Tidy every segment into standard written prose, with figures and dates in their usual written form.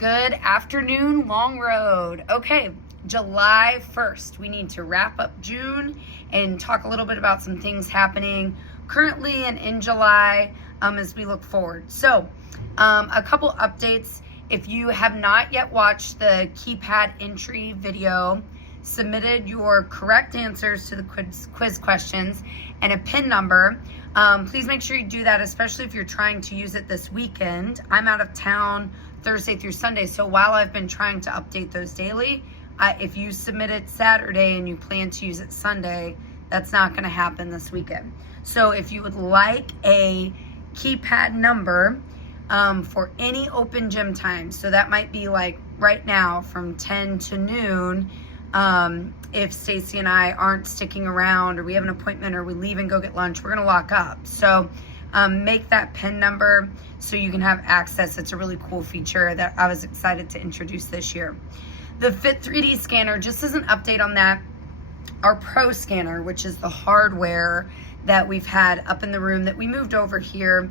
Good afternoon, Long Road. Okay, July 1st, we need to wrap up June and talk a little bit about some things happening currently and in July as we look forward. So, a couple updates. If you have not yet watched the keypad entry video, submitted your correct answers to the quiz questions and a PIN number, please make sure you do that, especially if you're trying to use it this weekend. I'm out of town Thursday through Sunday, so while I've been trying to update those daily, if you submit it Saturday and you plan to use it Sunday, that's not going to happen this weekend. So if you would like a keypad number for any open gym time, so that might be like right now from 10 to noon, if Stacy and I aren't sticking around or we have an appointment or we leave and go get lunch, we're going to lock up. So make that PIN number so you can have access. It's a really cool feature that I was excited to introduce this year. The Fit 3D scanner, just as an update on that, our Pro scanner, which is the hardware that we've had up in the room that we moved over here,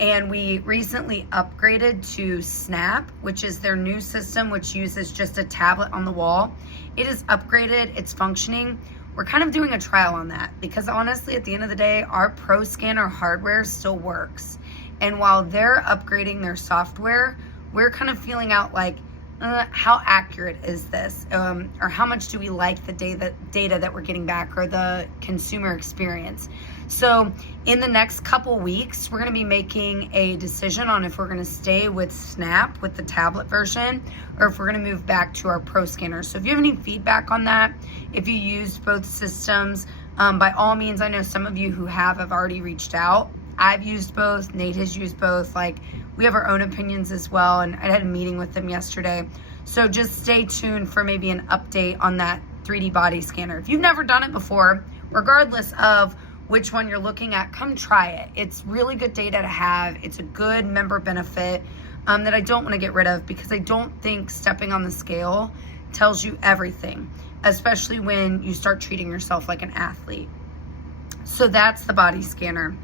and we recently upgraded to Snap, which is their new system, which uses just a tablet on the wall. It is upgraded, it's functioning. We're kind of doing a trial on that because honestly, at the end of the day, our Pro scanner hardware still works. And while they're upgrading their software, we're kind of feeling out like, how accurate is this? Or how much do we like the data that we're getting back or the consumer experience? So in the next couple weeks, we're going to be making a decision on if we're going to stay with Snap with the tablet version or if we're going to move back to our Pro scanner. So if you have any feedback on that, if you used both systems, by all means, I know some of you who have already reached out. I've used both. Nate has used both. Like, we have our own opinions as well, and I had a meeting with them yesterday. So just stay tuned for maybe an update on that 3D body scanner. If you've never done it before, regardless of which one you're looking at, come try it. It's really good data to have. It's a good member benefit that I don't want to get rid of because I don't think stepping on the scale tells you everything, especially when you start treating yourself like an athlete. So that's the body scanner.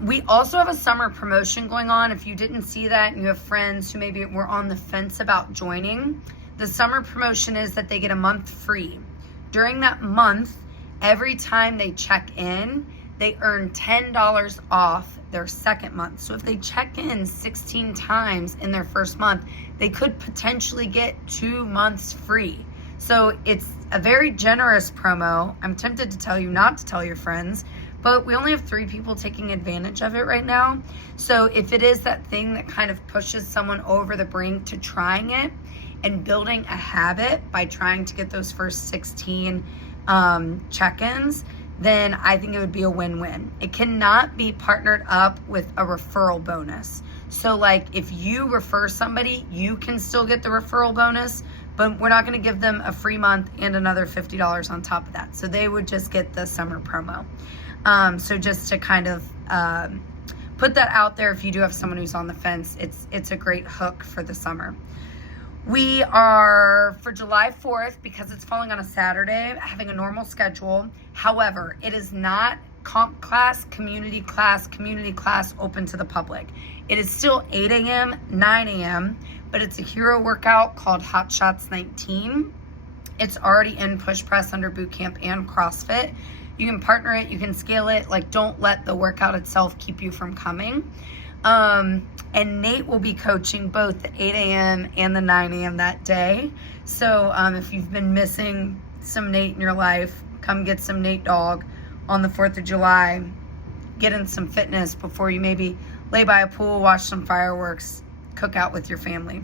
We also have a summer promotion going on. If you didn't see that and you have friends who maybe were on the fence about joining, the summer promotion is that they get a month free. During that month, every time they check in, they earn $10 off their second month. So if they check in 16 times in their first month, they could potentially get 2 months free. So it's a very generous promo. I'm tempted to tell you not to tell your friends, but we only have 3 people taking advantage of it right now. So if it is that thing that kind of pushes someone over the brink to trying it and building a habit by trying to get those first 16 check-ins, then I think it would be a win-win. It cannot be partnered up with a referral bonus. So like if you refer somebody, you can still get the referral bonus, but we're not going to give them a free month and another $50 on top of that. So they would just get the summer promo. So just to kind of put that out there, if you do have someone who's on the fence, it's a great hook for the summer. We are, for July 4th, because it's falling on a Saturday, having a normal schedule. However, it is not comp class, community class open to the public. It is still 8 a.m., 9 a.m., but it's a hero workout called Hot Shots 19. It's already in push press under boot camp and CrossFit. You can partner it, you can scale it. Like, don't let the workout itself keep you from coming. And Nate will be coaching both the 8 a.m. and the 9 a.m. that day. So if you've been missing some Nate in your life, come get some Nate Dog on the 4th of July. Get in some fitness before you maybe lay by a pool, watch some fireworks, cook out with your family.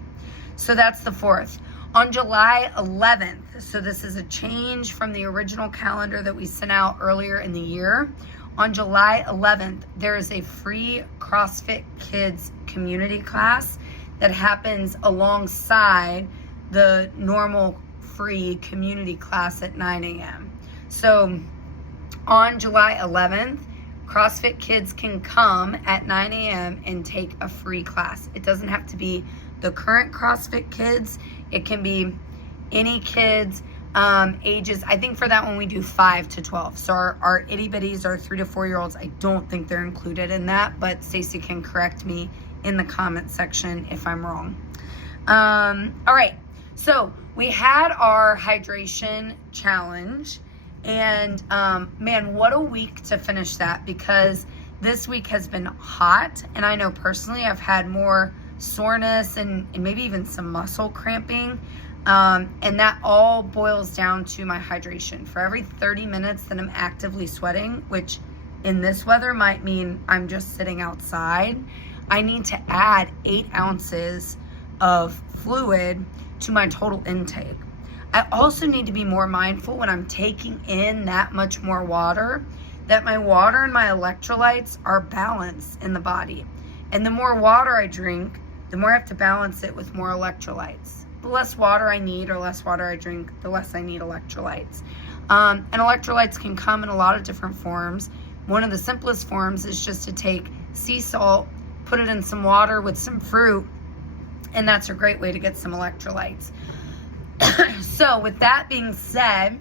So that's the 4th. On July 11th, so this is a change from the original calendar that we sent out earlier in the year. On July 11th, there is a free CrossFit Kids community class that happens alongside the normal free community class at 9 a.m. So on July 11th, CrossFit Kids can come at 9 a.m. and take a free class. It doesn't have to be the current CrossFit Kids. It can be any kids, ages. I think for that one we do 5 to 12. So our itty bitties, our 3 to 4 year olds, I don't think they're included in that, but Stacy can correct me in the comment section if I'm wrong. All right. So we had our hydration challenge, and man, what a week to finish that, because this week has been hot, and I know personally I've had more soreness and maybe even some muscle cramping, and that all boils down to my hydration. For every 30 minutes that I'm actively sweating, which in this weather might mean I'm just sitting outside, I need to add 8 ounces of fluid to my total intake. I also need to be more mindful when I'm taking in that much more water, that my water and my electrolytes are balanced in the body. And the more water I drink, the more I have to balance it with more electrolytes. The less water I need or less water I drink, the less I need electrolytes. And electrolytes can come in a lot of different forms. One of the simplest forms is just to take sea salt, put it in some water with some fruit, and that's a great way to get some electrolytes. So with that being said,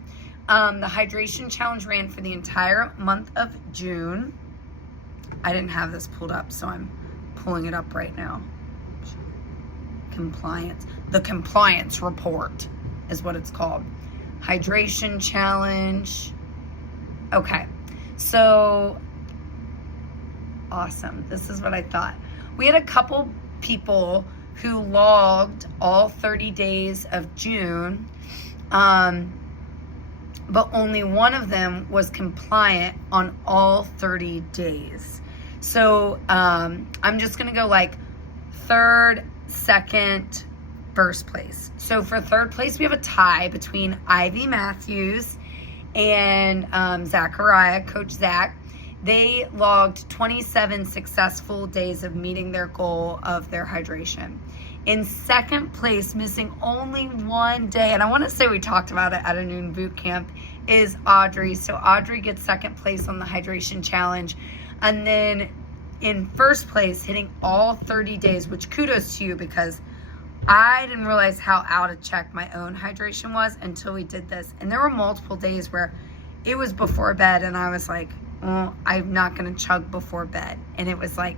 the hydration challenge ran for the entire month of June. I didn't have this pulled up, so I'm pulling it up right now. Compliance. The compliance report is what it's called. Hydration challenge. Okay. So awesome. This is what I thought. We had a couple people who logged all 30 days of June, but only one of them was compliant on all 30 days. So I'm just gonna go like third, second, first place. So for third place, we have a tie between Ivy Matthews and Zachariah, Coach Zach. They logged 27 successful days of meeting their goal of their hydration. In second place, missing only one day, and I want to say we talked about it at a noon boot camp, is Audrey. So Audrey gets second place on the hydration challenge. And then in first place, hitting all 30 days, which kudos to you, because I didn't realize how out of check my own hydration was until we did this. And there were multiple days where it was before bed and I was like, well, I'm not going to chug before bed. And it was like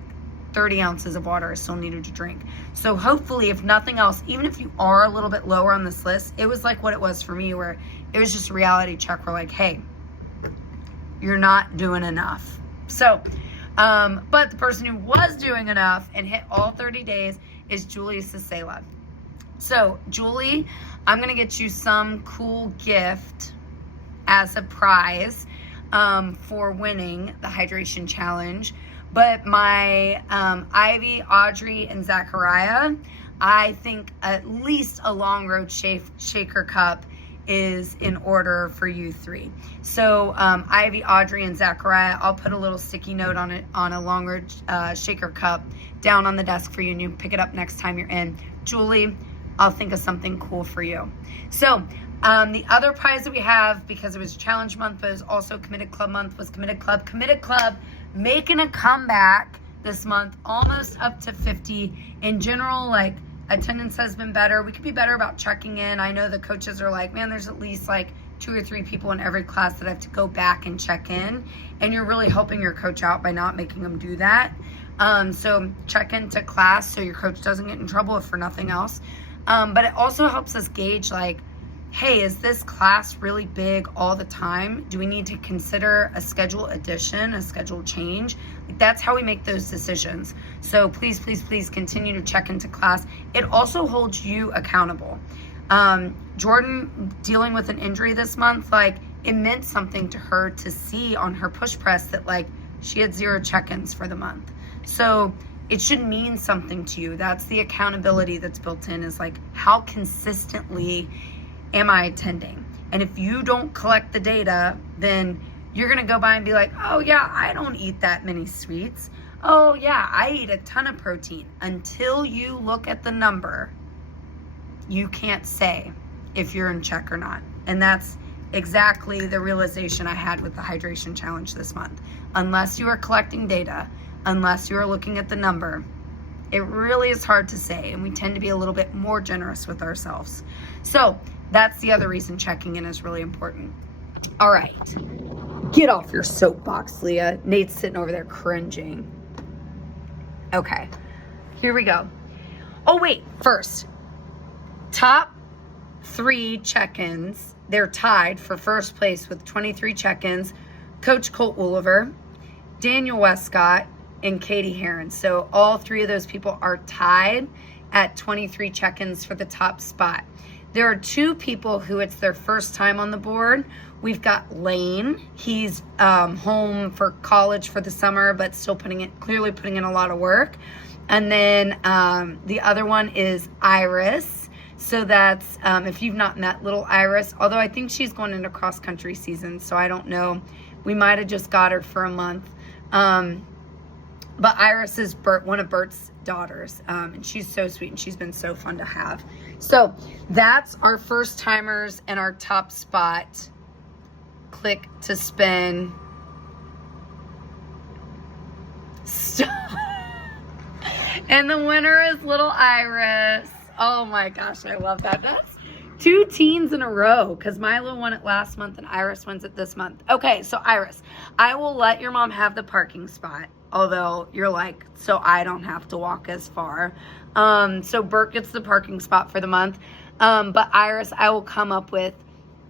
30 ounces of water I still needed to drink. So hopefully, if nothing else, even if you are a little bit lower on this list, it was like what it was for me, where it was just a reality check. We're like, hey, you're not doing enough. So, but the person who was doing enough and hit all 30 days is Julie Cicela. So Julie, I'm going to get you some cool gift as a prize for winning the hydration challenge. But my Ivy, Audrey, and Zachariah, I think at least a Long Road shaker cup is in order for you three. So Ivy, Audrey, and Zachariah, I'll put a little sticky note on it on a Long Road shaker cup down on the desk for you, and you pick it up next time you're in. Julie, I'll think of something cool for you. So the other prize that we have, because it was challenge month, but it was also Committed Club month, was Committed Club. Committed Club making a comeback this month, almost up to 50. In general, like, attendance has been better. We could be better about checking in. I know the coaches are like, man, there's at least like 2 or 3 people in every class that have to go back and check in. And you're really helping your coach out by not making them do that. So check into class so your coach doesn't get in trouble, if for nothing else. But it also helps us gauge, like, hey, is this class really big all the time? Do we need to consider a schedule addition, a schedule change? Like, that's how we make those decisions. So please, please, please continue to check into class. It also holds you accountable. Jordan dealing with an injury this month, like, it meant something to her to see on her push press that, like, she had 0 check-ins for the month. So it should mean something to you. That's the accountability that's built in, is like, how consistently am I attending? And if you don't collect the data, then you're going to go by and be like, oh yeah, I don't eat that many sweets. Oh yeah, I eat a ton of protein. Until you look at the number, you can't say if you're in check or not. And that's exactly the realization I had with the hydration challenge this month. Unless you are collecting data, unless you are looking at the number, it really is hard to say. And we tend to be a little bit more generous with ourselves. So that's the other reason checking in is really important. All right. Get off your soapbox, Leah. Nate's sitting over there cringing. Okay. Here we go. Oh, wait. First, top 3 check-ins, they're tied for first place with 23 check-ins. Coach Colt Wooliver, Daniel Westcott, and Katie Heron. So all 3 of those people are tied at 23 check-ins for the top spot. There are 2 people who it's their first time on the board. We've got Lane. He's home for college for the summer, but still clearly putting in a lot of work. And then the other one is Iris. So that's, if you've not met little Iris, although I think she's going into cross-country season, so I don't know. We might have just got her for a month. But Iris is one of Bert's daughters, and she's so sweet, and she's been so fun to have. So that's our first-timers and our top spot. Click to spin. Stop. And the winner is little Iris. Oh my gosh, I love that. That's 2 teens in a row because Milo won it last month and Iris wins it this month. Okay, so Iris, I will let your mom have the parking spot, although you're like, so I don't have to walk as far. So Bert gets the parking spot for the month. But Iris, I will come up with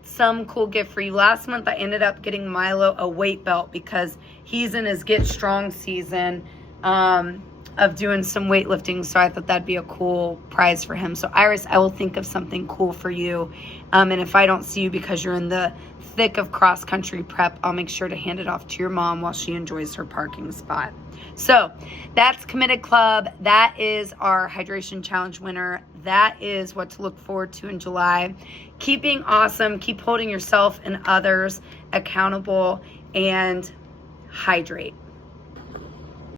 some cool gift for you. Last month, I ended up getting Milo a weight belt because he's in his Get Strong season of doing some weightlifting, so I thought that'd be a cool prize for him. So Iris, I will think of something cool for you, and if I don't see you because you're in the thick of cross-country prep, I'll make sure to hand it off to your mom while she enjoys her parking spot. So that's Committed Club. That is our hydration challenge winner. That is what to look forward to in July. Keep being awesome. Keep holding yourself and others accountable, and hydrate.